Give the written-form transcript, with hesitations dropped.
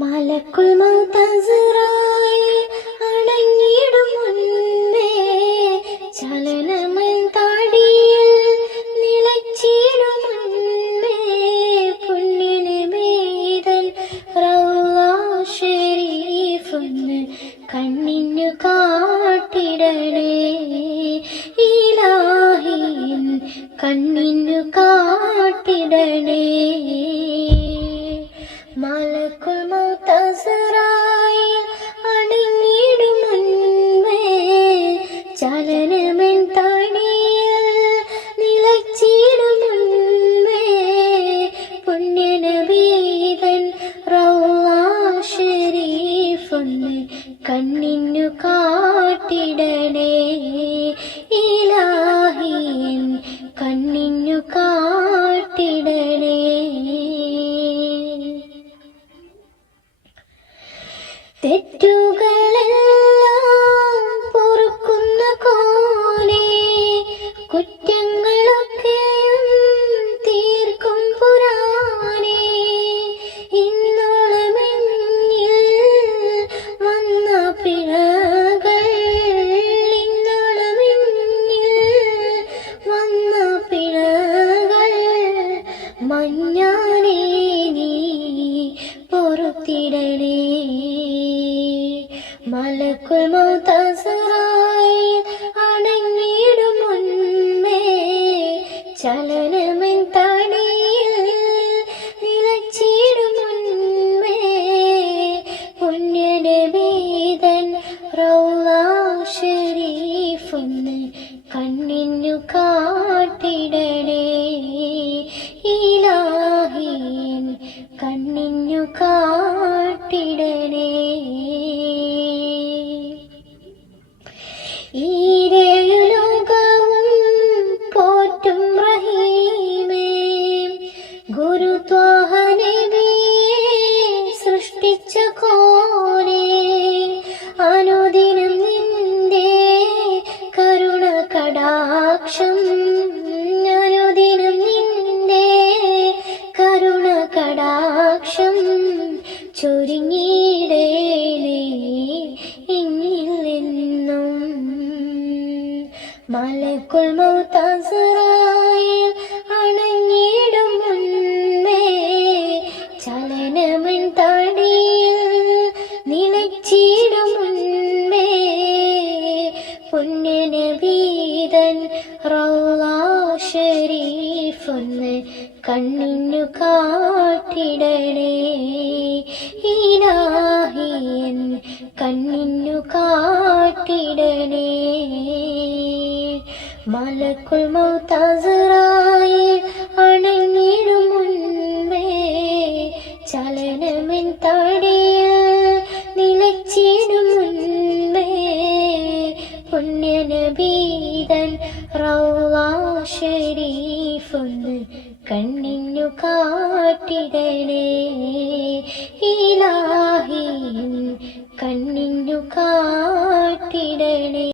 മലക്കുൽ മൗത്ത് അസ്റായിൽ അണഞ്ഞിടും മുൻപേ ചലനമൻ താടിയിൽ നിലച്ചിടും മുൻപേ പുണ്യനബീതൻ റൗള ശരീഫൊന്ന് കണ്ണിനു കാട്ടിടണേ ഇലാഹിൻ കണ്ണിനു കാട്ടിടണേ. മലക്കുൽ മൗത്ത് അസ്റായിൽ അണഞ്ഞിടും മുൻപേ ചലനമൻ താടിയിൽ നിലച്ചിടും മുൻപേ പുണ്യനബീതൻ റൗള ശരീഫൊന്ന് കണ്ണിനു കാട്ടിടണേ ഇലാഹിൻ കണ്ണിനു കാട്ടിടണേ. തെറ്റുകളെല്ലാം പൊറുക്കുന്ന കോനേ, കുറ്റങ്ങളൊക്കെയും തീർക്കും പുരാനേ, ഇന്നോളമെന്നിൽ വന്ന പിഴകൾ, ഇന്നോളമെന്നിൽ വന്ന പിഴകൾ മഞ്ഞാനേ നീ പൊറുത്തിടണേ. മലക്കുൽ മൗത്ത് അസ്റായിൽ അണഞ്ഞിടും മുൻപേ ചലനമൻ താടിയിൽ നിലച്ചിടും മുൻപേ പുണ്യനബീതൻ റൗള ശരീഫൊന്ന് കണ്ണിനു കാട്ടിടണേ ഇലാഹിൻ കണ്ണിനു കാട്ടിടണേ. ഈരേഴു ലോകവും പോറ്റും റഹീമേ, ഗുരു ത്വാഹ നബിയെ സൃഷ്ടിച്ച കോനേ, അനുദിനം നിന്റെ കരുണ കടാക്ഷം, അനുദിനം നിന്റെ കരുണ കടാക്ഷം ചൊരിഞ്ഞിടേണേ എന്നിലെന്നും. മലക്കുൽ മൗത്ത് അസ്റായിൽ അണഞ്ഞിടും മുൻപേ ചലനമൻ താടിയിൽ നിലച്ചിടും മുൻപേ പുണ്യനബീതൻ റൗള ശരീഫൊന്ന് കണ്ണിനു കാട്ടിടണേ ഇലാഹിൻ കണ്ണിനു കാട്ടിടണേ. മലക്കുൽ മൗത്ത് അസ്റായിൽ അണഞ്ഞിടും മുൻപേ ചലനമൻ താടിയിൽ നിലച്ചിടും മുൻപേ പുണ്യനബീതൻ റൗള ശരീഫൊന്ന് കണ്ണിനു കാട്ടിടണേ ഇലാഹിൻ കണ്ണിനു കാട്ടിടണേ.